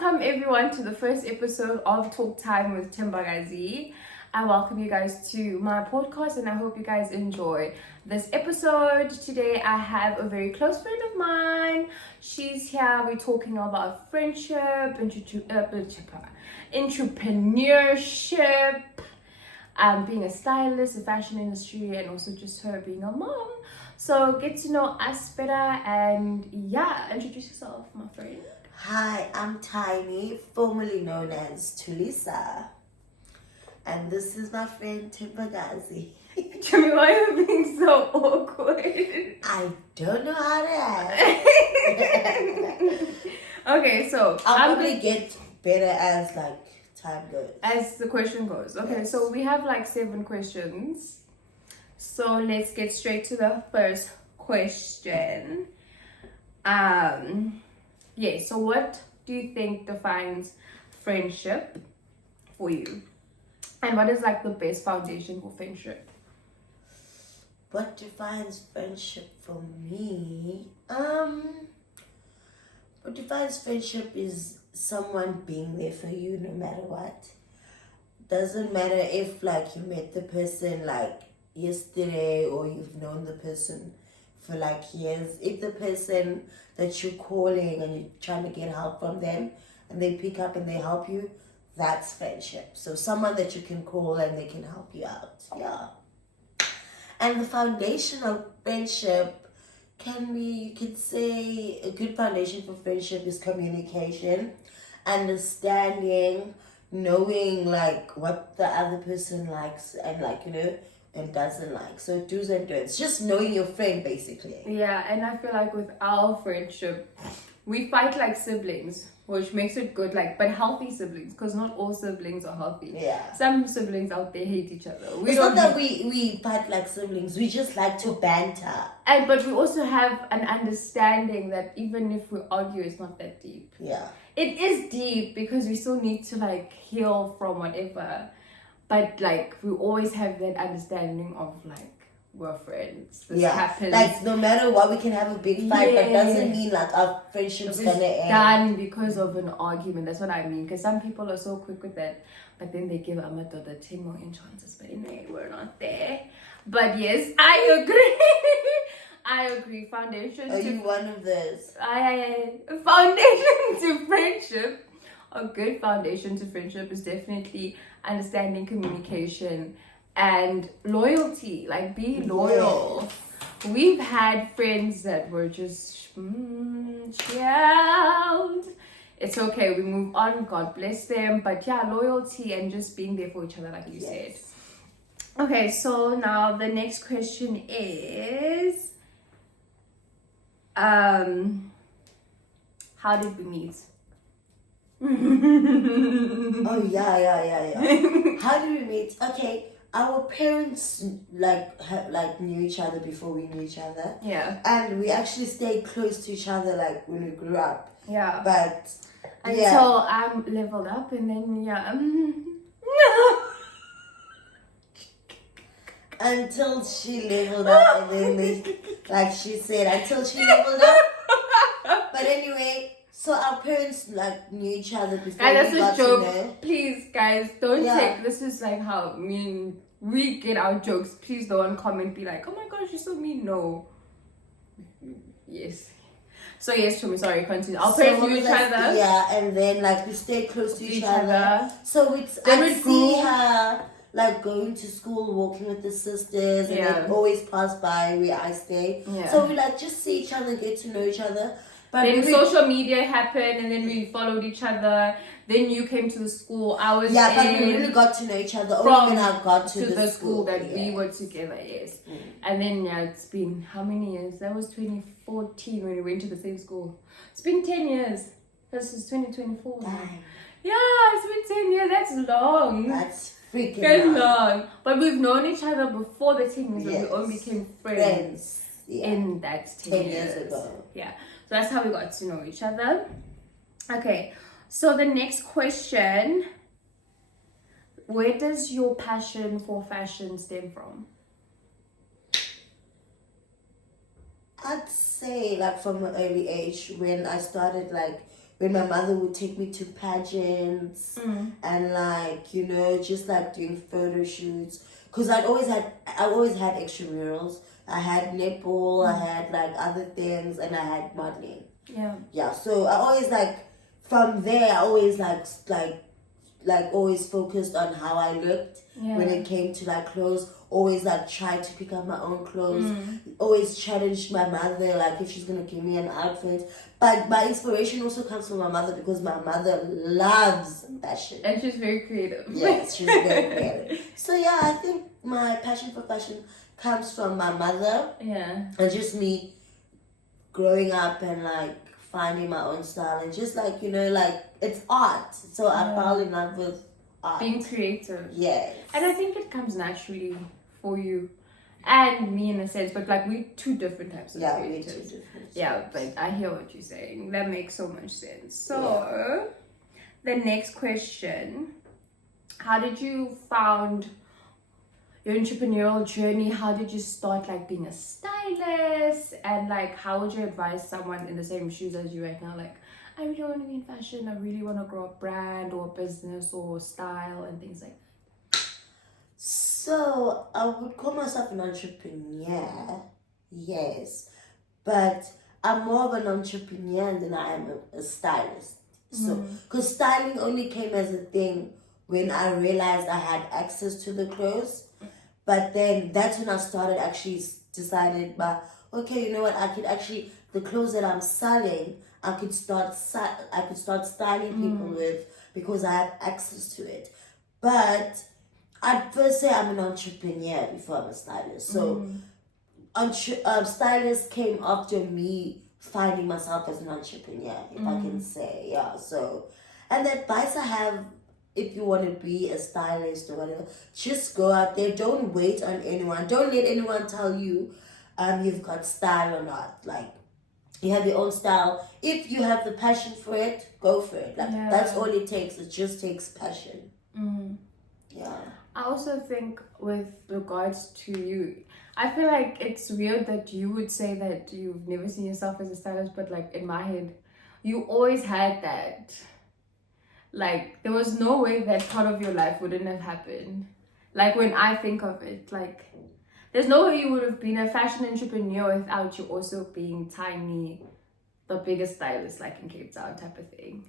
Welcome everyone to the first episode of Talk Time with Thembakazi. I welcome you guys to my podcast and I hope you guys enjoy this episode. Today I have a very close friend of mine. She's here. We're talking about friendship, entrepreneurship, being a stylist, the fashion industry, and also just her being a mom. So get to know us better and introduce yourself, my friend. Hi, I'm Tiny, formerly known as Tulisa. And this is my friend Thembakazi. Tell me why you're being so awkward. I don't know how to act. Okay, so I'll probably get better as time goes. As the question goes. Okay, yes. So we have 7 questions. So let's get straight to the first question. So what do you think defines friendship for you? And what is the best foundation for friendship? What defines friendship for me? What defines friendship is someone being there for you no matter what. Doesn't matter if you met the person yesterday or you've known the person for years. If the person that you're calling and you're trying to get help from them and they pick up and they help you, that's friendship. So someone that you can call and they can help you out. Yeah. And the foundation of friendship you could say a good foundation for friendship is communication, understanding, knowing what the other person likes and and doesn't like. So do's and don'ts. Just knowing your friend basically. Yeah, and I feel with our friendship, we fight like siblings, which makes it good, but healthy siblings, because not all siblings are healthy. Yeah. Some siblings out there hate each other. It's not that we fight like siblings, we just like to banter. But we also have an understanding that even if we argue, it's not that deep. Yeah. It is deep because we still need to heal from whatever. But we always have that understanding of we're friends. This happens. No matter what, we can have a big fight, but doesn't mean our friendship's gonna end. Done because of an argument. That's what I mean. Because some people are so quick with that, but then they give Amadoda 10 million chances. But anyway, we're not there. But yes, I agree. I agree. Foundation. Are you one of those? Foundation to friendship. A good foundation to friendship is definitely understanding, communication, and loyalty. Be loyal. Yes. We've had friends that were just child. It's okay, we move on, God bless them. But loyalty and just being there for each other, like you said. Okay, so now the next question is how did we meet? Oh yeah. How did we meet? Okay, our parents knew each other before we knew each other. Yeah. And we actually stayed close to each other when we grew up. Yeah. But until I'm leveled up and then until she leveled up and then she said until she leveled up. But anyway, so our parents knew each other before. And that's we a got joke. To know. Please, guys, don't take this is how we get our jokes. Please don't comment be oh my gosh, you're so mean. No. Yes. So yes, Chumi, sorry, continue. Our parents knew each other. Yeah, and then we stayed close to each other. So I'd see her going to school, walking with the sisters, and they'd always pass by where I stay. Yeah. So we just see each other, get to know each other. But then social media happened, and then we followed each other. Then you came to the school. I was but we really got to know each other only when I got to the school that we were together. Yes, and then it's been how many years? That was 2014 when we went to the same school. It's been 10 years. This is 2024. Dang. Yeah, it's been 10 years. That's long. That's freaking long. But we've known each other before the 10 years. Yes. We all became friends in that 10 years ago. Yeah. So that's how we got to know each other. Okay, so the next question, where does your passion for fashion stem from? I'd say from an early age when I started when my mother would take me to pageants and like, you know, just like doing photo shoots. Because I always had extramurals. I had netball, I had like other things, and I had modeling. Yeah. So I always like, from there, I always like always focused on how I looked when it came to like clothes. Always like tried to pick up my own clothes. Always challenged my mother, like if she's gonna give me an outfit. But my inspiration also comes from my mother, because my mother loves fashion. And she's very creative. Yes, she's very creative. So yeah, I think my passion for fashion comes from my mother. Yeah. And just me growing up and like finding my own style, and just like, you know, like it's art. So I fell in love with art. Being creative. Yes. And I think it comes naturally for you and me in a sense, but like we're two different types of creators. We're two different. Yeah, but I hear what you're saying. That makes so much sense. So the next question, how did you found your entrepreneurial journey? How did you start like being a stylist, and like how would you advise someone in the same shoes as you right now, like I really want to be in fashion, I really want to grow a brand or a business or style and things like that? So I would call myself an entrepreneur, yes, but I'm more of an entrepreneur than I am a stylist. So because styling only came as a thing when I realized I had access to the clothes. But then that's when I started actually decided okay, you know what, I could actually, the clothes that I'm selling, I could start styling people with, because I have access to it. But I'd first say I'm an entrepreneur before I'm a stylist. So stylist came after me finding myself as an entrepreneur, if I can say. Yeah. So, and the advice I have, if you want to be a stylist or whatever, just go out there. Don't wait on anyone. Don't let anyone tell you you've got style or not. Like, you have your own style. If you have the passion for it, go for it. Like, that's all it takes. It just takes passion. Yeah. I also think with regards to you, I feel like it's weird that you would say that you've never seen yourself as a stylist, but like in my head, you always had that. Like, there was no way that part of your life wouldn't have happened. Like, when I think of it, like, there's no way you would have been a fashion entrepreneur without you also being Tiny, the biggest stylist, like in Cape Town type of thing.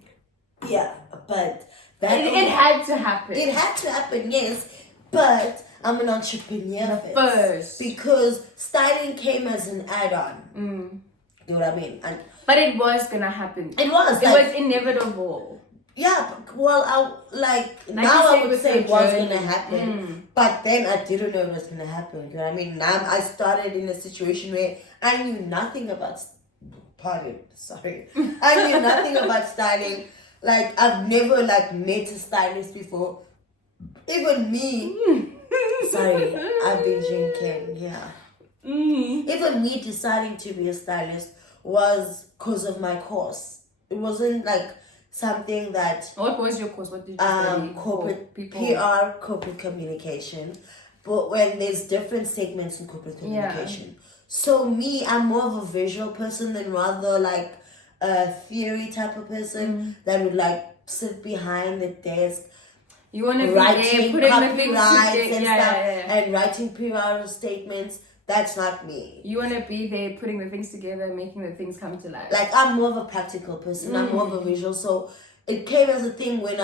Yeah, but it had to happen. It had to happen, yes. But I'm an entrepreneur first. Because styling came as an add-on. You know what I mean? But it was gonna happen. It was. It was inevitable. Yeah, well, now I would say it was going to happen, but then I didn't know it was going to happen, you know what I mean? Now I started in a situation where I knew nothing about, I knew nothing about styling. Like, I've never, met a stylist before. Even me, sorry, I've been drinking, yeah. Even me deciding to be a stylist was because of my course. It wasn't, something that... What was your course? What did you study? Corporate PR, corporate communication. But when there's different segments in corporate communication. Yeah. So me, I'm more of a visual person than rather a theory type of person that would sit behind the desk. You want to be writing there, copyrights and stuff, and writing PR statements. That's not me. You want to be there putting the things together, making the things come to life. I'm more of a practical person. I'm more of a visual. So it came as a thing when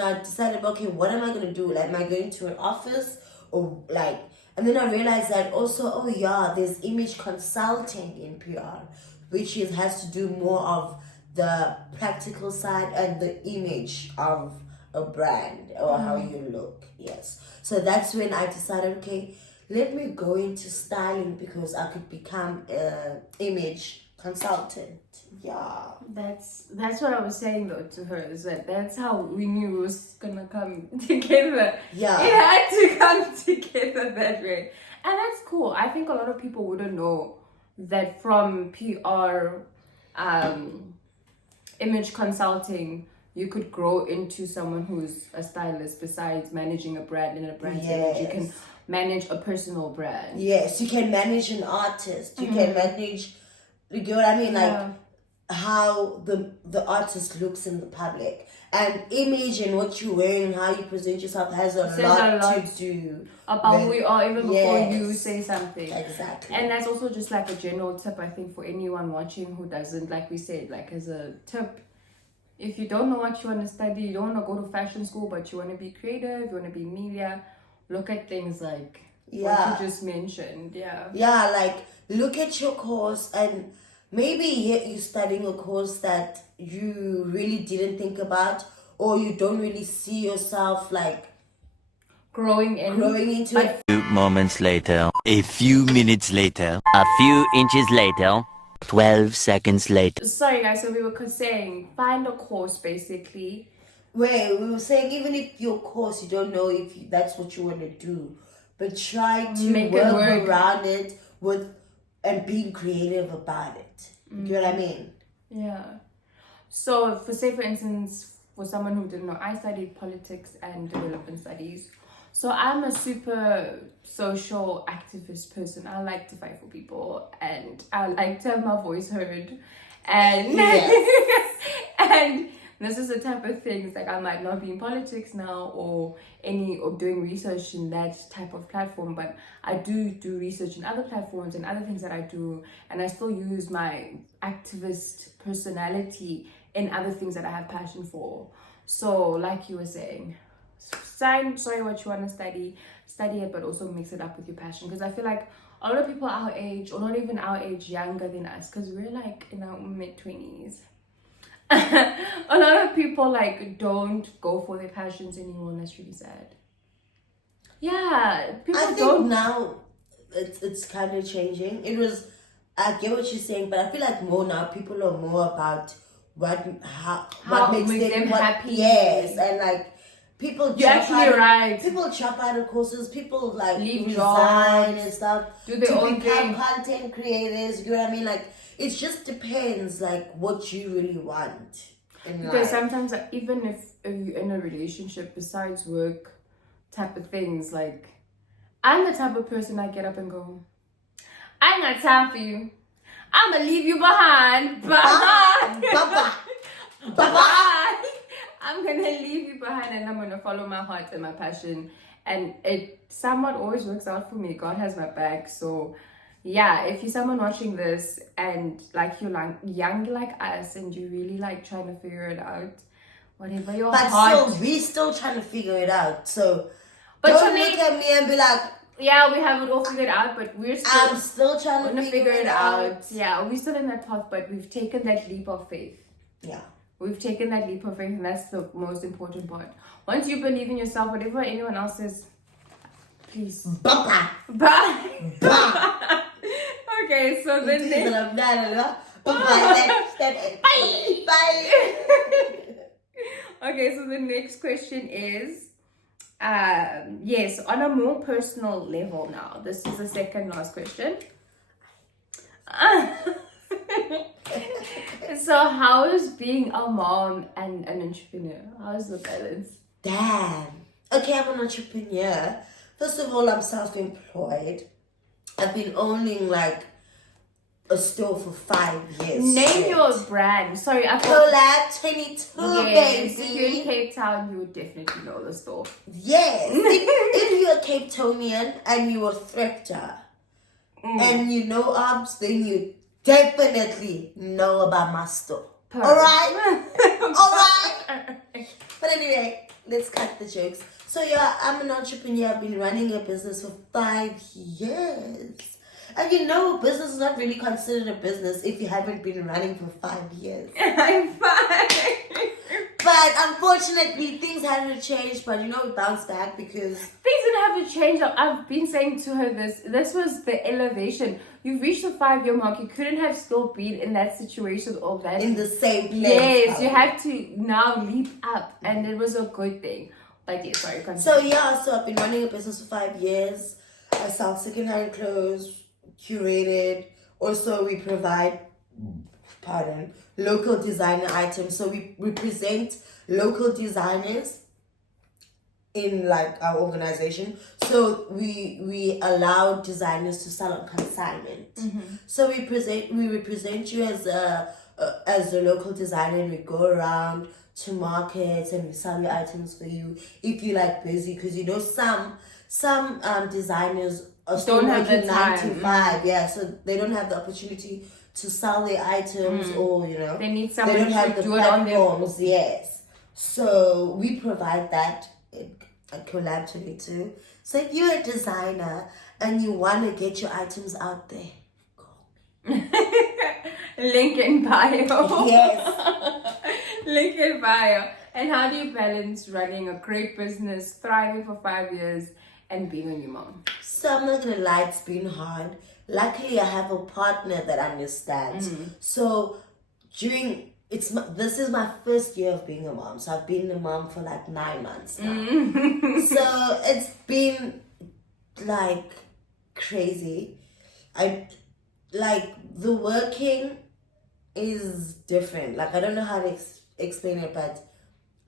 I decided, okay, what am I going to do? Am I going to an office? And then I realized that also, there's image consulting in PR, which has to do more of the practical side and the image of a brand or how you look. Yes. So that's when I decided, okay, let me go into styling because I could become an image consultant. Yeah. That's what I was saying though to her, is that that's how we knew it was gonna come together. Yeah. It had to come together that way. And that's cool. I think a lot of people wouldn't know that from PR image consulting you could grow into someone who's a stylist besides managing a brand and a brand image. You can manage a personal brand. Yes, you can manage an artist. You can manage, you know what I mean? how the artist looks in the public, and image and what you're wearing, how you present yourself has a lot to do about who you are even before you Yes. say something. Exactly. And that's also just like a general tip, I think, for anyone watching who doesn't, like we said, like as a tip, if you don't know what you want to study, you don't want to go to fashion school, but you want to be creative, you want to be media, look at things like what you just mentioned. Yeah, like look at your course, and maybe you're studying a course that you really didn't think about, or you don't really see yourself like growing into it. A few moments later, a few minutes later, a few inches later, 12 seconds later. Sorry guys, so we were saying find a course basically. Wait, we were saying even if your course you don't know if that's what you want to do, but try to Make work around it and being creative about it. You know what I mean? Yeah. So for instance, for someone who didn't know, I studied politics and development studies. So I'm a super social activist person. I like to fight for people and I like to have my voice heard. And and this is the type of things, like I might not be in politics now or doing research in that type of platform, but I do research in other platforms and other things that I do, and I still use my activist personality in other things that I have passion for. So like you were saying, sorry what you want to study it, but also mix it up with your passion, because I feel like a lot of people our age, or not even our age, younger than us, because we're like in our mid-20s, a lot of people like don't go for their passions anymore, and that's really sad. Yeah, people I think now it's kind of changing. I get what you're saying, but I feel like more now people are more about what makes them happy. Yes, and like people people chop out of courses, people like leave resign jobs and stuff do their own thing. Content creators. You know what I mean? Like it just depends like what you really want in life. Because sometimes like, even if you're in a relationship besides work type of things, like I'm the type of person I get up and go, I ain't got time for you, I'm gonna leave you behind. Bye. I'm gonna leave you behind and I'm gonna follow my heart and my passion, and it somewhat always works out for me. God has my back. So yeah, if you're someone watching this and like you're like young like us and you really like trying to figure it out, whatever your heart, still we still trying to figure it out. So but don't look at me and be like, yeah, we have it all figured out, but I'm still trying to figure it out. Yeah, we're still in that path, but we've taken that leap of faith. Yeah. We've taken that leap of faith, and that's the most important part. Once you believe in yourself, whatever anyone else says, please. Bye. Okay, so then Bye. Okay, so the next question is, yes, on a more personal level now. This is the second last question. So how is being a mom and an entrepreneur? How's the balance? Damn. Okay, I'm an entrepreneur. First of all, I'm self-employed. I've been owning like a store for 5 years. Name your brand. Sorry, I thought. Collab 22, yes, baby. if you're in Cape Town, you would definitely know the store. Yes. if you're a Cape Townian and you're a thrifter and you know Obs, then you definitely know about my store. Alright? Alright? But anyway, let's cut the jokes. So yeah, I'm an entrepreneur. I've been running a business for 5 years. And you know, business is not really considered a business if you haven't been running for 5 years. I'm fine. But unfortunately, things haven't changed. But you know, we bounced back because things didn't have to change. I've been saying to her this was the elevation. You've reached the 5-year mark. You couldn't have still been in that situation or that in the same place. Yes, you had to now leap up, and it was a good thing. Like, yeah, sorry, continue. So yeah, so I've been running a business for 5 years. I sell secondhand clothes, curated. Also, we provide, local designer items. So we represent local designers in like our organization. So we allow designers to sell on consignment. So we represent you as a as a local designer, and we go around to markets and we sell your items for you if you're like busy, because you know some designers are still Don't have the working 9 to time. 5, yeah, so they don't have the opportunity to sell their items, or you know They need they someone don't have to the do it on their platforms. Yes, so we provide that collaterally too. So if you're a designer and you want to get your items out there, link in bio. yes. Link in bio. And how do you balance running a great business, thriving for 5 years, and being a new mom? So I'm not gonna lie, it's been hard. Luckily, I have a partner that understands. So this is my first year of being a mom. So I've been a mom for like 9 months now. So it's been like crazy. I like the working is different. Like I don't know how to explain it, but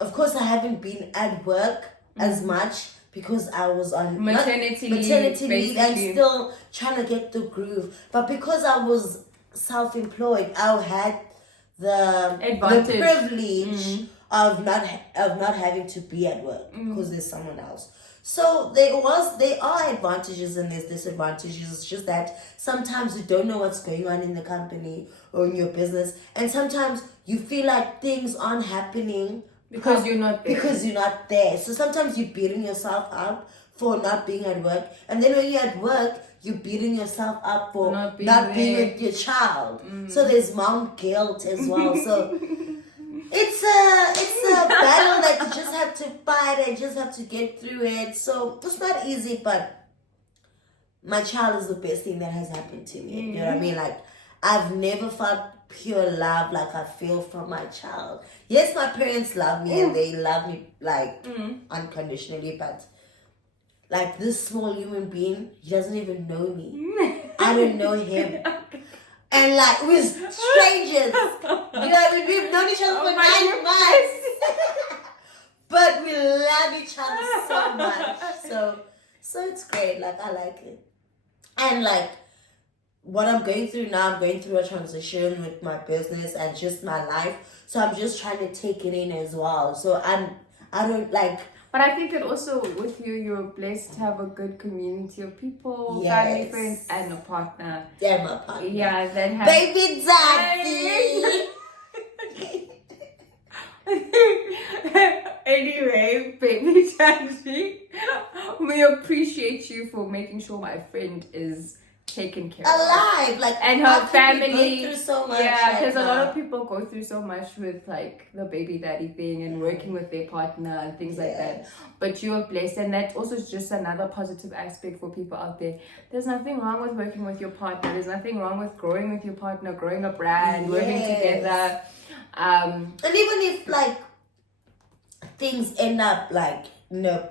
of course I haven't been at work as much because I was on maternity leave and basically. still trying to get the groove. But because I was self-employed, I had the Advantage. privilege of not having to be at work because there's someone else. So there are advantages and there's disadvantages. It's just that sometimes you don't know what's going on in the company or in your business, and sometimes you feel like things aren't happening Because you're not there. Because you're not there. So sometimes you're beating yourself up for not being at work, and then when you're at work, you're beating yourself up for not being with your child. So there's mom guilt as well. So it's a battle that you just have to fight and just have to get through it. So it's not easy, but my child is the best thing that has happened to me. You know what I mean? Like I've never felt pure love like I feel from my child. Yes, my parents love me and they love me like unconditionally, but like this small human being, he doesn't even know me. I don't know him. And like we're strangers. You know what I mean? We've known each other for 9 months. But we love each other so much. So it's great. Like I like it. And like what I'm going through now, I'm going through a transition with my business and just my life. So I'm just trying to take it in as well. So I don't like. But I think that also with you, you're blessed to have a good community of people, Yes. family, friends, and a partner. Yeah, my partner. Yeah, that have... Baby daddy. Anyway, baby daddy, we appreciate you for making sure my friend is taken care of. Alive, like, and her after we family. go through so much. Yeah, because right a lot now. of people go through so much with like the baby daddy thing and working with their partner and things like that. But you are blessed, and that also is just another positive aspect for people out there. There's nothing wrong with working with your partner. There's nothing wrong with growing with your partner, growing a brand, working together. And even if like things end up like in a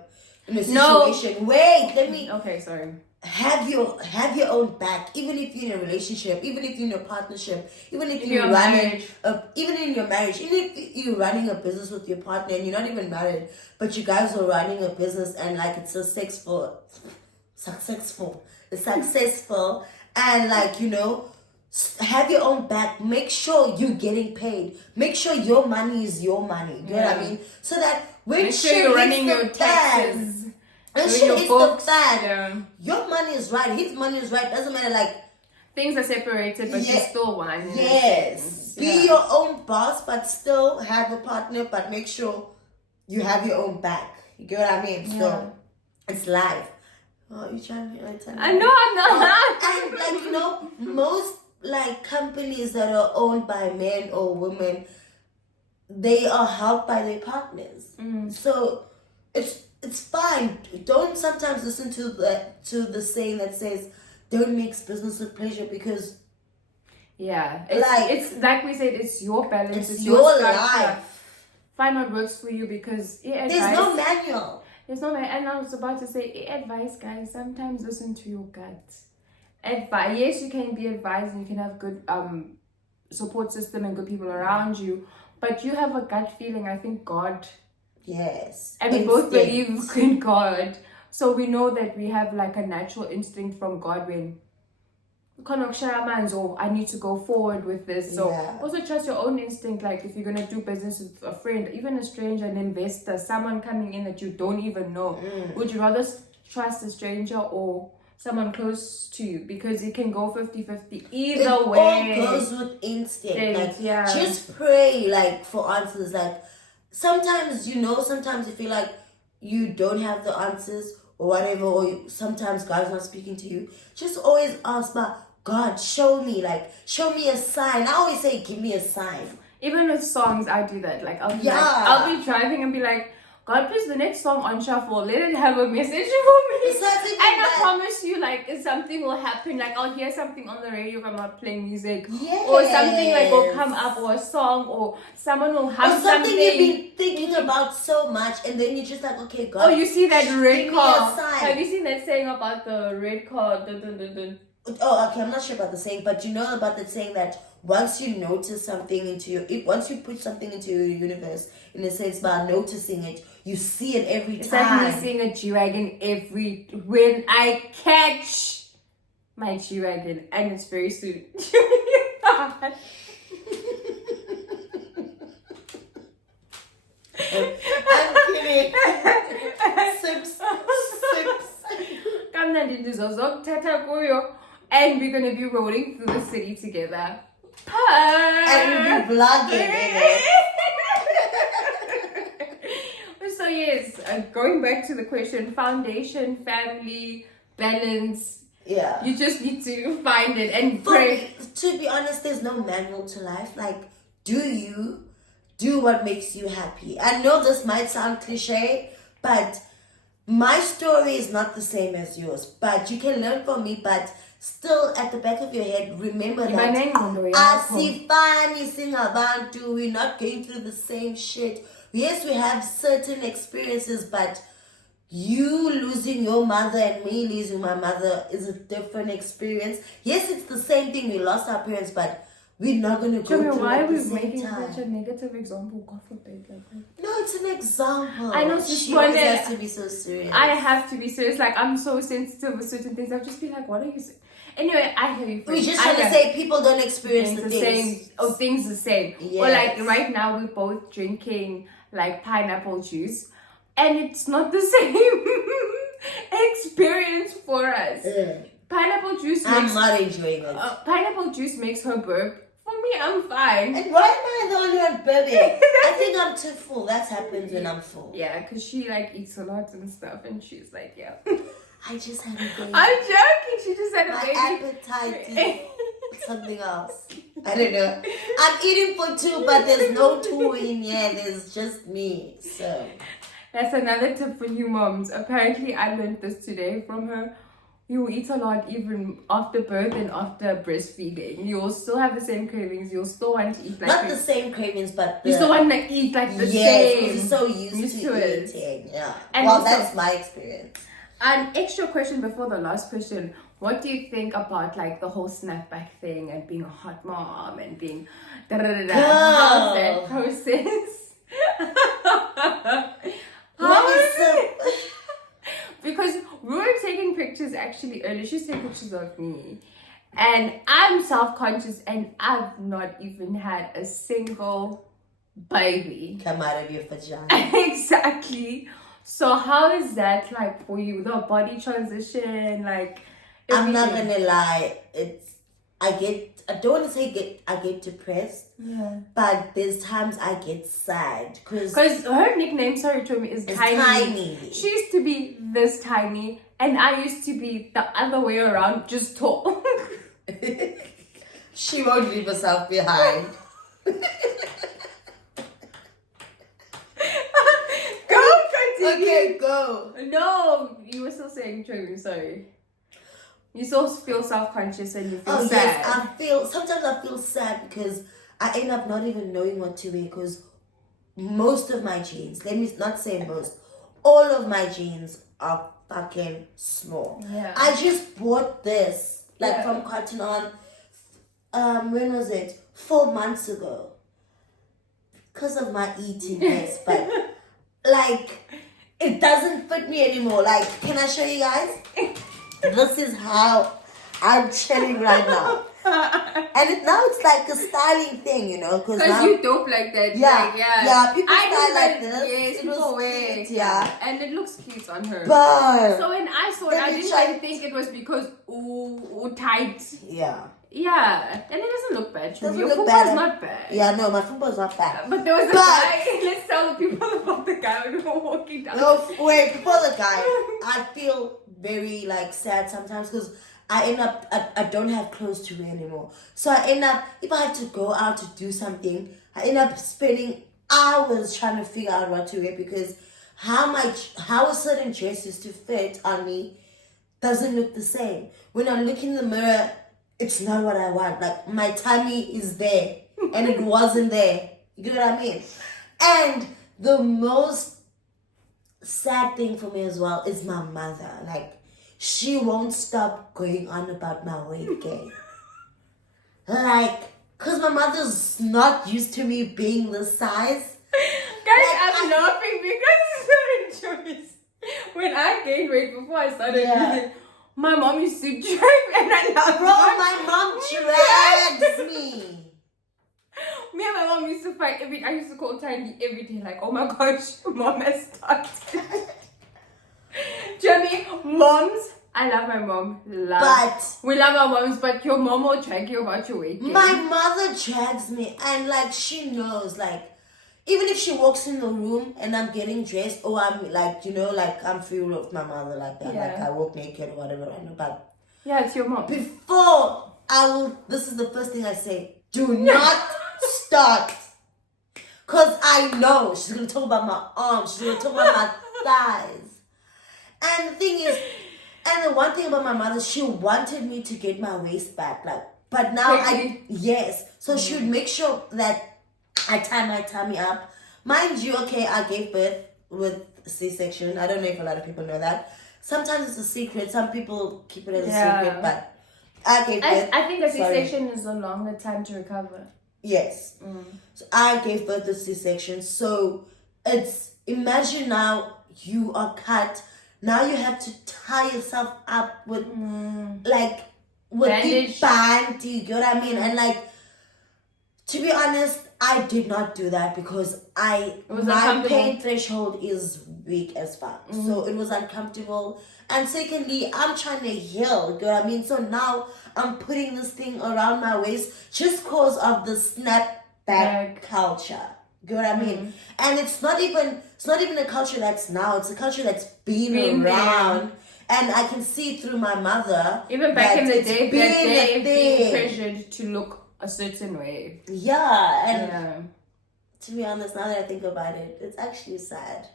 situation. Wait, let me. Okay, sorry. Have your own back, even if you're in a relationship, even if you're in a partnership, even if you're running even in your marriage, even if you're running a business with your partner and you're not even married, but you guys are running a business and like it's successful, and like, you know, have your own back. Make sure you're getting paid. Make sure your money is your money. You know what I mean? So that when Make sure you're running your taxes. And shit hits the fan. Your money is right. His money is right. Doesn't matter. Like things are separated, but you're still one. Yes. Be your own boss, but still have a partner. But make sure you have your own back. You get what I mean? Yeah. So it's life. Oh, you trying to? I know I'm not. And like, you know, most like companies that are owned by men or women, they are helped by their partners. So it's fine. Don't sometimes listen to the saying that says, "Don't mix business with pleasure," because it's like we said, it's your balance, it's your structure. life. Find what works for you, because there's no manual. There's no manual. And I was about to say, advice, guys. Sometimes listen to your gut. Advice. Yes, you can be advised and you can have good support system and good people around you, but you have a gut feeling. I think God. Yes. And we both believe in God. So we know that we have like a natural instinct from God when or I need to go forward with this. So Yeah. also trust your own instinct. Like if you're gonna do business with a friend, even a stranger, an investor, someone coming in that you don't even know, would you rather trust a stranger or someone close to you? Because it can go 50-50 either way. It all goes with instinct. Yes, Like, yeah. just pray, like, for answers. Like, sometimes, sometimes you feel like you don't have the answers or whatever, or sometimes God's not speaking to you. Just always ask, but God, show me a sign. I always say, give me a sign. Even with songs, I do that. Like, I'll be driving and be like, God, please, the next song on shuffle, let it have a message for me. Exactly. And I promise you, like, something will happen. Like, I'll hear something on the radio if I'm not playing music. Yes. Or something, like, will come up, or a song, or someone will hum or something you've been thinking about so much, and then you're just like, okay, God. Oh, you see that red give me car. a sign. Have you seen that saying about the red car? Dun, dun, dun, dun. Oh, okay, I'm not sure about the saying, but you know about the saying that once you notice something once you put something into your universe, in a sense, by noticing it, you see it every It's time. like me seeing a G-Wagon when I catch my G-Wagon, and it's very soon. I'm kidding. Sips. Kamnandi ndizozokuthatha kuyo, and we're gonna be rolling through the city together. And we'll be vlogging. So yes, going back to the question, foundation, family, balance. Yeah. You just need to find it and For pray. me, to be honest, there's no manual to life. Like, do what makes you happy. I know this might sound cliche, but my story is not the same as yours. But you can learn from me, but still at the back of your head, remember that asifani singabantu, we're not going through the same shit. Yes, we have certain experiences, but you losing your mother and me losing my mother is a different experience. Yes, it's the same thing. We lost our parents, but we're not going to go through why it are at we the same making time. such a negative example? God forbid, like that. No, it's an example. I know, just she always wanna- has to be so serious. I have to be serious. Like, I'm so sensitive with certain things. I'll just be like, what are you saying? Anyway, I hear you. We just trying to say people don't experience the things. Same. Oh, things the same. Yes. Or like right now, we're both drinking like pineapple juice, and it's not the same experience for us. Pineapple juice. I'm not enjoying it. Pineapple juice makes her burp. For me, I'm fine. And why am I the only one burping? I think I'm too full. That happens when I'm full. Yeah, because she like eats a lot and stuff, and she's like, yeah. I just had a baby. I'm joking. She just had a My baby. appetite is something else. I don't know. I'm eating for two, but there's no two in here. There's just me. So That's another tip for new moms. Apparently, I learned this today from her. You will eat a lot even after birth and after breastfeeding. You will still have the same cravings. You'll still want to eat like not the same cravings, but you still want to eat like the yes, same. you're so used to it. eating. Yeah. And well, also- that's my experience. An extra question before the last question. What do you think about like the whole snapback thing and being a hot mom and being da-da-da-da? How's that process? Because we were taking pictures actually earlier. She's taking pictures of me. And I'm self-conscious and I've not even had a single baby. Come out of your vagina. Exactly. So how is that like for you? The body transition, like I'm not everything. gonna lie. I don't want to say I get depressed, Yeah. but there's times I get sad because her nickname, sorry to me, is it's tiny. tiny. She used to be this tiny, and I used to be the other way around, just tall. She won't leave herself behind. Go, continue. Okay, go. No, you were still saying true. Sorry. You still feel self-conscious and you feel sad. Yes, sometimes I feel sad because I end up not even knowing what to wear because most of my jeans, let me not say most, all of my jeans are fucking small. Yeah. I just bought this, Yeah. from Cotton On, when was it? 4 months ago. Because of my eating, yes, but like, it doesn't fit me anymore. Like, can I show you guys? This is how I'm chilling right now. And now it's like a styling thing, you know, because you dope like that. Yeah, like, yeah. People I style do like that, this. yes, It people was wear cute, yeah. and it looks cute on her. But So when I saw it, then I you didn't try- really think it was because tight. yeah, Yeah, and it doesn't look bad. Doesn't Your look football's bad. not bad. yeah. No, my football's not bad. But there was a But- guy. Let's tell the people about the guy when we were walking down. No, wait, before the guy, I feel very like sad sometimes because I end up, I don't have clothes to wear anymore. So I end up, if I have to go out to do something, I end up spending hours trying to figure out what to wear because how a certain dress is to fit on me doesn't look the same. When I look in the mirror, it's not what I want. Like my tummy is there and it wasn't there. You get what I mean? And the most sad thing for me as well is my mother. Like, she won't stop going on about my weight gain. Like, because my mother's not used to me being this size. Guys, I'm laughing because sorry, when I gained weight before I started using, my mom used to drag and I love my mom drags me. Me and my mom used to fight I used to call Tiny every day, like, oh my gosh, mom has started. Jeremy, moms, I love my mom. We love our moms, but your mom will drag you about your weight gain. My mother drags me, and like she knows, like even if she walks in the room and I'm getting dressed, or I'm like, you know, like I'm free with my mother like that, like I walk naked or whatever. I know, but yeah, it's your mom. Before this is the first thing I say: do not start, cause I know she's gonna talk about my arms, she's gonna talk about my thighs. And the thing is, and the one thing about my mother, she wanted me to get my waist back, like, but now so she would make sure that I tie my tummy up. Mind you, I gave birth with C-section. I don't know if a lot of people know that. Sometimes it's a secret. Some people keep it as a secret, but I gave birth. I think a C-section is a longer time to recover. Yes. So I gave birth to C-section. So imagine now you are cut. Now you have to tie yourself up with with the band. You get what I mean? And like, to be honest, I did not do that because my pain threshold is weak as fuck. So it was uncomfortable. And secondly, I'm trying to heal. You get what I mean? So now I'm putting this thing around my waist just because of the snapback culture. You get what I mean? And it's not even a culture that's now. It's a culture that's been around. And I can see through my mother. Even back in the day, they've been pressured to look a certain way. Yeah, and to be honest, now that I think about it, it's actually sad.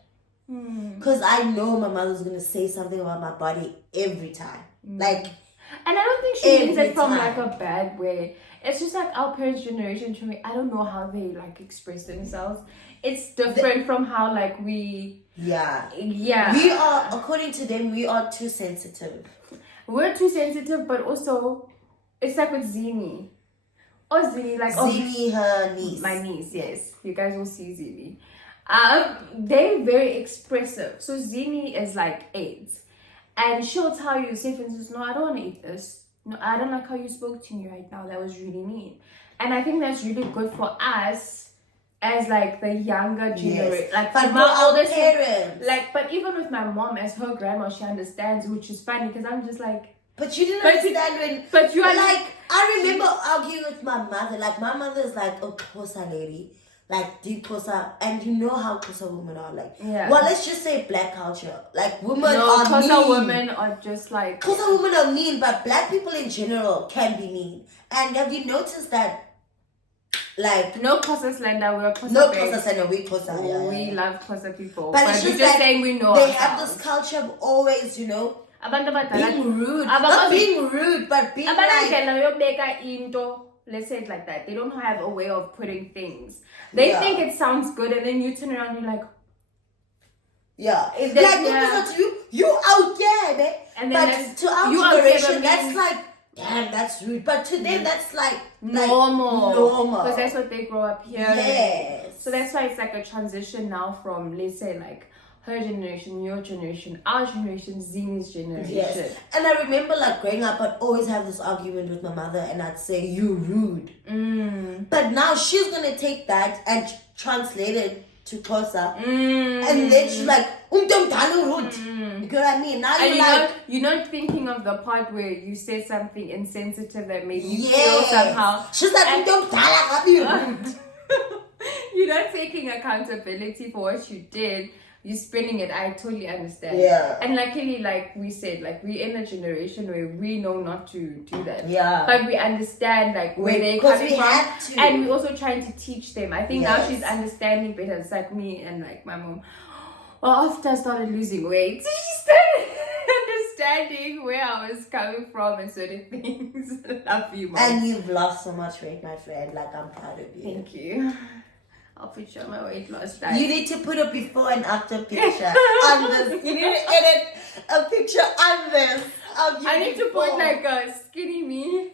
Because I know my mother's going to say something about my body every time. Like, and I don't think she means it from like a bad way. It's just like our parents' generation, to me, I don't know how they like express themselves. It's different from how like we... Yeah. We are, according to them, we are too sensitive. We're too sensitive, but also, it's like with Zini. Or Zini, like... Zini, her niece. My niece, yes. You guys will see Zini. They're very expressive. So Zini is like 8. And she'll tell you, say for instance, no, I don't want to eat this. No, I don't like how you spoke to me right now. That was really mean. And I think that's really good for us as like the younger generation. Yes. Like, but my older parents. Like, but even with my mom, as her grandma, she understands, which is funny because I'm just like... But you didn't understand when... But you are like... I remember arguing with my mother. Like, my mother is like a Xhosa lady. Like, deep Xhosa. And you know how Xhosa women are. Like, well, let's just say black culture. Like, women are mean. Xhosa women are just like... Xhosa women are mean, but black people in general can be mean. And have you noticed that? Like... No Xhosa slander, we're Xhosa. No Xhosa slander, we Xhosa. We love Xhosa people. But it's we're just like, saying we know they ourselves. have this culture of always, you know... being rude. Not being rude, but being like... Let's say it like that. They don't have a way of putting things. They think it sounds good, and then you turn around and you're like... Like, you out there, man. And then but to our generation, that's like, damn, that's rude. But to them, that's like... Normal. Because that's what they grow up hearing. Yes. So that's why it's like a transition now from, let's say, like... her generation, your generation, our generation, Zini's generation. Yes. And I remember like growing up, I'd always have this argument with my mother and I'd say, "You rude." But now she's going to take that and translate it to Xhosa. And then she's like, rude. You know what I mean? Now you're not thinking of the part where you said something insensitive that made you feel somehow. She's like, rude. You're not taking accountability for what you did. You're spinning it. I totally understand. Yeah. And luckily, like we said, like we're in a generation where we know not to do that. Yeah. But we understand like where they're coming from. And we're also trying to teach them. I think now she's understanding better. It's like me and like my mom. Well, after I started losing weight, she started understanding where I was coming from and certain things. Love you, Mom. And you've lost so much weight, my friend. Like, I'm proud of you. Thank you. I'll picture my weight loss. Guys. You need to put a before and after picture on this. You need to edit a picture on this. I need to put like a skinny me,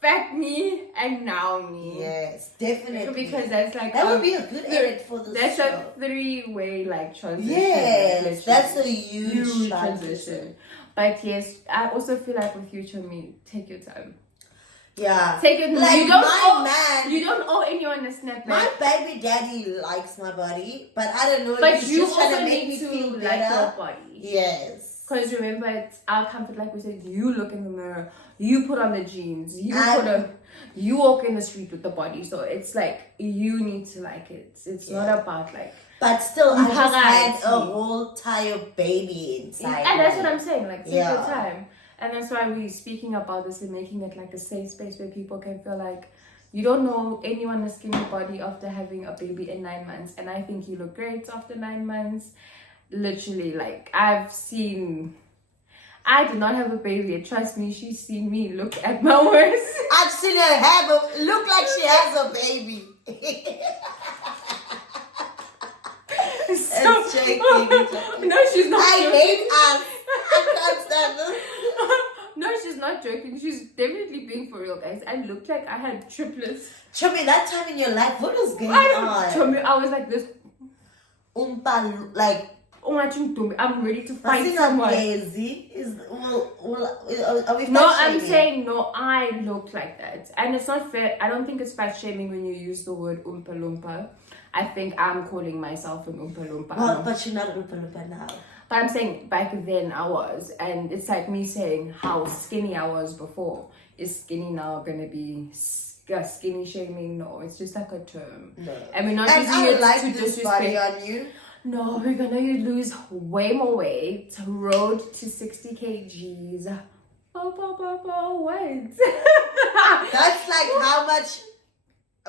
fat me, and now me. Yes, definitely. Because that's like that would be a good edit for the That's show. a 3-way like transition. Yes, that's a huge transition. But yes, I also feel like with future me, take your time. Yeah. Take it. Like you don't owe anyone a snap back. My baby daddy likes my body, but I don't know but if you he's trying also to make me need to feel like better. your body. Yes. Because remember, it's our comfort, like we said, you look in the mirror, you put on the jeans, you walk in the street with the body. So it's like, you need to like it. It's not about like... But still, I just had a whole entire baby inside. And that's what I'm saying, like, take your time. And that's why we're speaking about this and making it like a safe space where people can feel like you don't know anyone's skinny body after having a baby in 9 months. And I think you look great after 9 months. Literally, like, I did not have a baby. And trust me, she's seen me look at my worst. I've seen her look like she has a baby. So, no, she's not. I hate us. I can't stand this. No, she's not joking. She's definitely being for real, guys. I looked like I had triplets. Chomi, that time in your life, what was going on? Chomi, I was like this. Like, I'm ready to fight someone. Are we I'm saying no, I look like that. And it's not fair. I don't think it's fat shaming when you use the word Oompa Loompa. I think I'm calling myself an Oompa Loompa. Well, but you're not an Oompa Loompa now. But I'm saying back then I was. And it's like me saying how skinny I was before. Is skinny now going to be skinny shaming? No, it's just like a term. No. And we're not using it to disrespect. Body on you. No, we're gonna lose way more weight. Road to 60 kgs. Weight. That's like how much,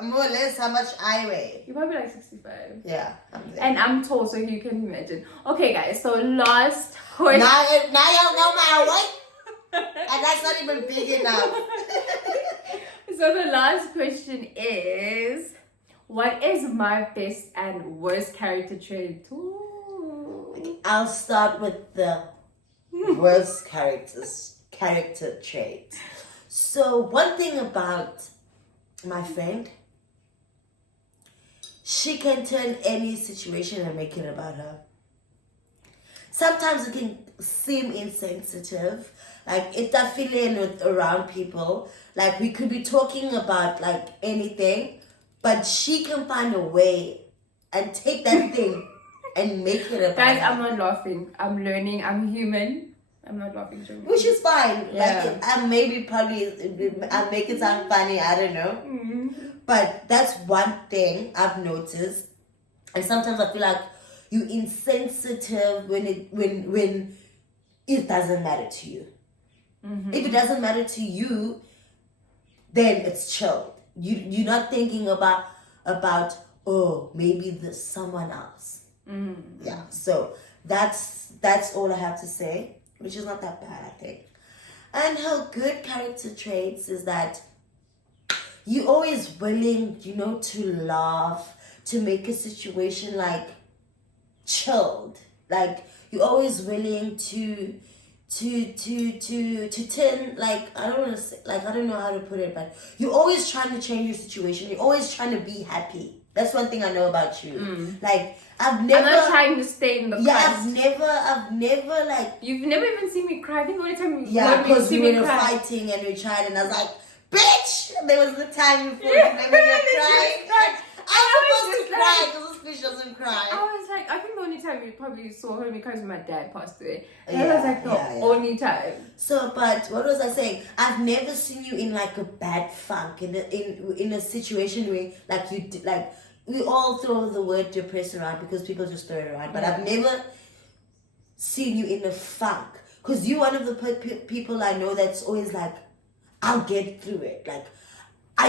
more or less, how much I weigh. You're probably like 65. Yeah, I'm there. And I'm tall, so you can imagine. Okay, guys, so last question. Now you know my weight. And that's not even big enough. So the last question is, what is my best and worst character trait? Ooh. I'll start with the worst character trait. So one thing about my friend, she can turn any situation and make it about her. Sometimes it can seem insensitive, like if they're feeling around people, like we could be talking about like anything, but she can find a way and take that thing and make it about Guys, her. I'm not laughing. I'm learning. I'm human. I'm not laughing. Which is fine. Yeah. Like, I'll make it sound funny. I don't know. Mm-hmm. But that's one thing I've noticed. And sometimes I feel like you're insensitive when it doesn't matter to you. Mm-hmm. If it doesn't matter to you, then it's chill. You're not thinking about oh, maybe there's someone else. Mm-hmm. Yeah. So that's all I have to say, which is not that bad, I think. And her good character traits is that you're always willing, to laugh, to make a situation like chilled. Like you're always willing to turn, like, I don't know how to put it, but you're always trying to change your situation. You're always trying to be happy. That's one thing I know about you. Like, I've I'm never... not trying to stay in the Yeah, crust. I've never, like... You've never even seen me cry. I think the only time Yeah, because we were cry. fighting and we tried, and I was like, bitch! There was the time before Yeah. you never crying. I'm supposed to just cry because this bitch doesn't cry. I was like, I think the only time you probably saw her because when my dad passed away. And Yeah, that was like the yeah. only time. So, but what was I saying? I've never seen you in like a bad funk, in a situation where like you like we all throw the word depressed around because people just throw it around. But I've never seen you in a funk, because you're one of the people I know that's always like, I'll get through it. Like,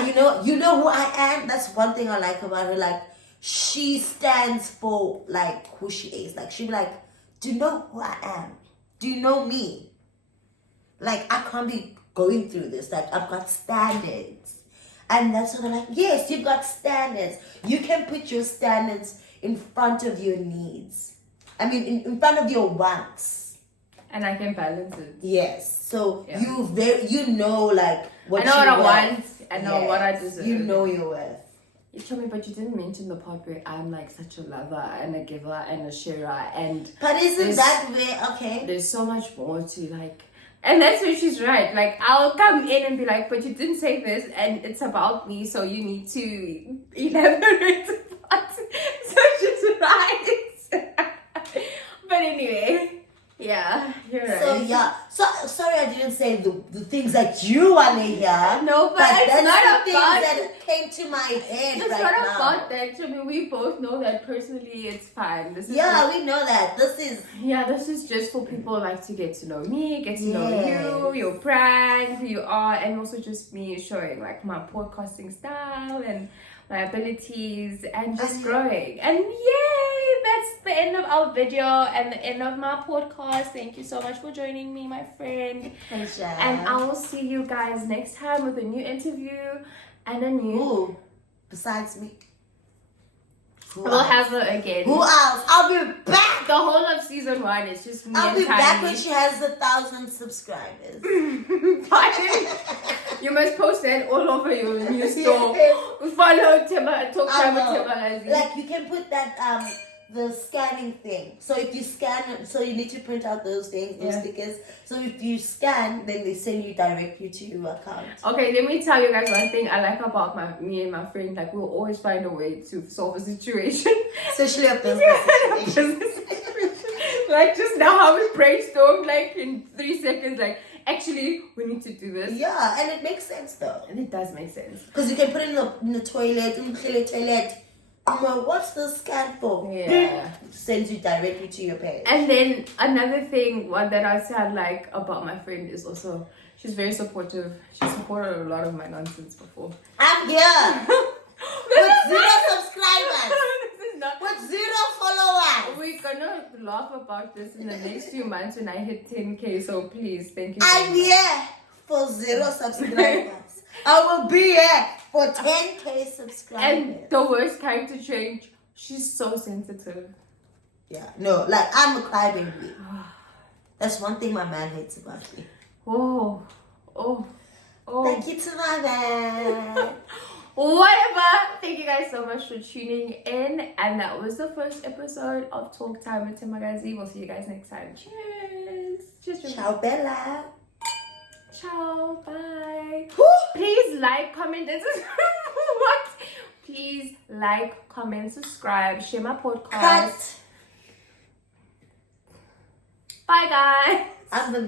you know who I am. That's one thing I like about her. Like, she stands for like who she is. Like, she'll be like, do you know who I am? Do you know me? Like, I can't be going through this. Like, I've got standards. And that's what I'm like, yes, you've got standards. You can put your standards in front of your needs. I mean, in front of your wants. And I can balance it. Yes. So Yeah. you know, like, what I know what I want. want. I know what I deserve. You know your worth. You told me, but you didn't mention the part where I'm like such a lover and a giver and a sharer, and But isn't that where, okay? there's so much more to like, and that's where she's right. Like, I'll come in and be like, but you didn't say this, and it's about me, so you need to elaborate about it. So she's right. But anyway, yeah, you're right. So yeah, so sorry I didn't say the things that you want to hear. No, but it's that's not the about- things that came to my head It's right not now. about that. I mean, we both know that personally it's fine. This is Yeah, we know that. this is just for people like to get to know me, get to know Yes. you, your brand, who you are, and also just me showing like my podcasting style and my abilities and just growing. And yay, that's the end of our video and the end of my podcast. Thank you so much for joining me, my friend. Pleasure. And I will see you guys next time with a new interview and a new... Who besides me? Who We'll else? have her again. Who else? I'll be back. The whole of season 1 is just me I'll and be back Tiny. when she has 1,000 subscribers. You must post that all over your new store. Follow Talk Time with Thembakazi. Like, you can put that the scanning thing. So if you scan, so you need to print out those things, those stickers. So if you scan, then they send you directly to your account. Okay, let me tell you guys one thing I like about me and my friend. Like, we'll always find a way to solve a situation. Especially a business situation. Like, just now how we brainstormed, like, in 3 seconds, like, actually, we need to do this. Yeah, and it makes sense though. And it does make sense. Because you can put it in the toilet, toilet. What's the scan for? Yeah. Sends you directly to your page. And then another thing, one that I said like about my friend is also she's very supportive. She supported a lot of my nonsense before. I'm here with 0 subscribers, This is not. with 0 followers. We're gonna laugh about this in the next few months when I hit 10K. So please, thank you. I'm here for 0 subscribers. I will be here for 10K subscribers. And the worst character change. She's so sensitive. Yeah, no, like I'm a crybaby. That's one thing my man hates about me. Oh. Thank you to my man. Whatever. Thank you guys so much for tuning in. And that was the first episode of Talk Time with Thembakazi. We'll see you guys next time. Cheers. Cheers. Ciao, Bella. Ciao. Bye. Woo! Please like, comment, and subscribe. What? Please like, comment, subscribe, share my podcast. Cut. Bye, guys. I'm the